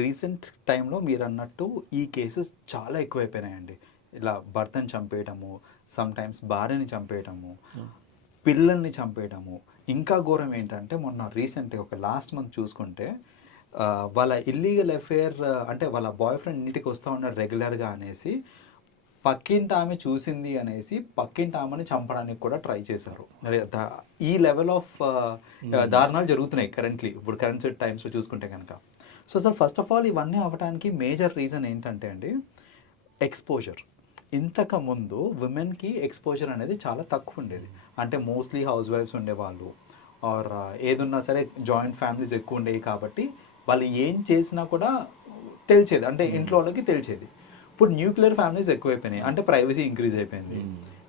Recent టైంలో మీరు అన్నట్టు ఈ కేసెస్ చాలా ఎక్కువైపోయినాయండి. ఇలా భర్తని చంపేయటము, సమ్ టైమ్స్ భార్యని చంపేయటము, పిల్లల్ని చంపేయటము. ఇంకా ఘోరం ఏంటంటే మొన్న రీసెంట్గా ఒక లాస్ట్ మంత్ చూసుకుంటే వాళ్ళ ఇల్లీగల్ అఫేర్ అంటే వాళ్ళ బాయ్ ఫ్రెండ్ ఇంటికి వస్తూ ఉన్నాడు రెగ్యులర్గా అనేసి పక్కింటి ఆమె చూసింది అనేసి పక్కింటి ఆమెని చంపడానికి కూడా ట్రై చేశారు. ఈ లెవెల్ ఆఫ్ దారుణాలు జరుగుతున్నాయి కరెంట్లీ, ఇప్పుడు కరెంట్ టైమ్స్లో చూసుకుంటే కనుక. సో అసలు ఫస్ట్ ఆఫ్ ఆల్ ఇవన్నీ అవ్వడానికి మేజర్ రీజన్ ఏంటంటే అండి ఎక్స్పోజర్. ఇంతకుముందు విమెన్కి ఎక్స్పోజర్ అనేది చాలా తక్కువ ఉండేది. అంటే మోస్ట్లీ హౌస్ వైఫ్స్ ఉండేవాళ్ళు, ఆర్ ఏదున్నా సరే జాయింట్ ఫ్యామిలీస్ ఎక్కువ ఉండేవి కాబట్టి వాళ్ళు ఏం చేసినా కూడా తెలిసేది, అంటే ఇంట్లో వాళ్ళకి తెలిసేది. ఇప్పుడు న్యూక్లియర్ ఫ్యామిలీస్ ఎక్కువైపోయినాయి, అంటే ప్రైవసీ ఇంక్రీజ్ అయిపోయింది,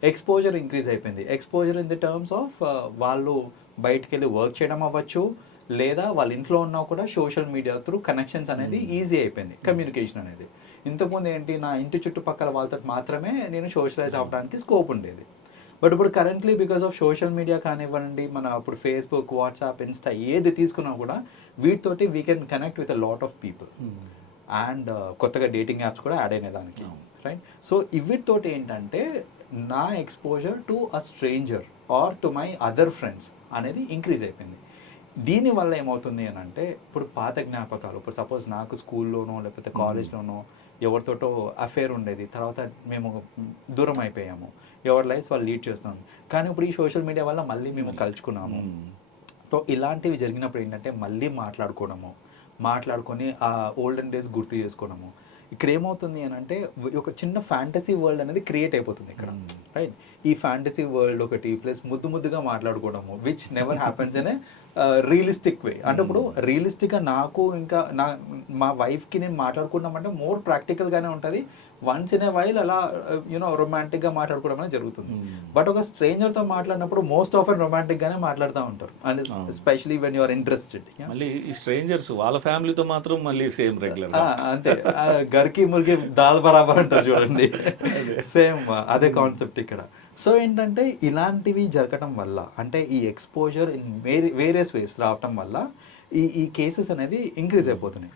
ఎక్స్పోజర్ ఇంక్రీజ్ అయిపోయింది. Exposure in the terms of వాళ్ళు బయటికి వెళ్ళి వర్క్ చేయడం అవ్వచ్చు, లేదా వాళ్ళ ఇంట్లో ఉన్నా కూడా సోషల్ మీడియా త్రూ కనెక్షన్స్ అనేది ఈజీ అయిపోయింది, కమ్యూనికేషన్ అనేది. ఇంతకుముందు ఏంటి, నా ఇంటి చుట్టుపక్కల వాళ్ళతో మాత్రమే నేను సోషలైజ్ అవ్వడానికి స్కోప్ ఉండేది. బట్ ఇప్పుడు currently because of social media కానివ్వండి, మన ఇప్పుడు ఫేస్బుక్, వాట్సాప్, ఇన్స్టా ఏది తీసుకున్నా కూడా వీటితోటి we can connect with a lot of people. And కొత్తగా డేటింగ్ యాప్స్ కూడా యాడ్ అయినాయి దానికి, రైట్? సో వీటితోటి ఏంటంటే నా exposure to a stranger or to my other friends అనేది ఇంక్రీజ్ అయిపోయింది. దీనివల్ల ఏమవుతుంది అని అంటే ఇప్పుడు పాత జ్ఞాపకాలు, ఇప్పుడు సపోజ్ నాకు స్కూల్లోనో లేకపోతే కాలేజ్లోనో ఎవరితోటో అఫేర్ ఉండేది, తర్వాత మేము దూరం అయిపోయాము, ఎవరి లైఫ్ వాళ్ళు లీడ్ చేస్తున్నాం, కానీ ఇప్పుడు ఈ సోషల్ మీడియా వల్ల మళ్ళీ మేము కలుసుకున్నాము. సో ఇలాంటివి జరిగినప్పుడు ఏంటంటే మళ్ళీ మాట్లాడుకొని ఆ ఓల్డెన్ డేస్ గుర్తు చేసుకోవడము. ఇక్కడ ఏమవుతుంది అని అంటే ఒక చిన్న ఫ్యాంటసీ వరల్డ్ అనేది క్రియేట్ అయిపోతుంది ఇక్కడ, రైట్? ఈ ఫ్యాంటసీ వరల్డ్ ఒకటి ప్లస్ ముద్దుగా మాట్లాడుకోవడము, which never happens in a realistic way. అంటే ఇప్పుడు రియలిస్టిక్గా నాకు ఇంకా మా వైఫ్కి నేను మాట్లాడుకున్నామంటే మోర్ ప్రాక్టికల్గానే ఉంటుంది. వన్స్ ఇన్ ఏ వైల్ అలా యూనో రొమాంటిక్గా మాట్లాడుకోవడం అనేది జరుగుతుంది. బట్ ఒక స్ట్రేంజర్తో మాట్లాడినప్పుడు మోస్ట్ ఆఫ్ ఎన్ రొమాంటిక్గానే మాట్లాడుతూ ఉంటారు, and especially when you are interested. మళ్ళీ ఈ స్ట్రేంజర్స్ వాళ్ళ ఫ్యామిలీతో మాత్రం మళ్ళీ సేమ్ రెగ్యులర్ అంతే, గర్కి మురిగి దాల్ బరాబర్ అంటారు చూడండి, సేమ్ అదే కాన్సెప్ట్ ఇక్కడ. సో ఏంటంటే ఇలాంటివి జరగటం వల్ల, అంటే ఈ ఎక్స్పోజర్ ఇన్ వేరియస్ వేస్ రావటం వల్ల ఈ కేసెస్ అనేది ఇంక్రీజ్ అయిపోతున్నాయి.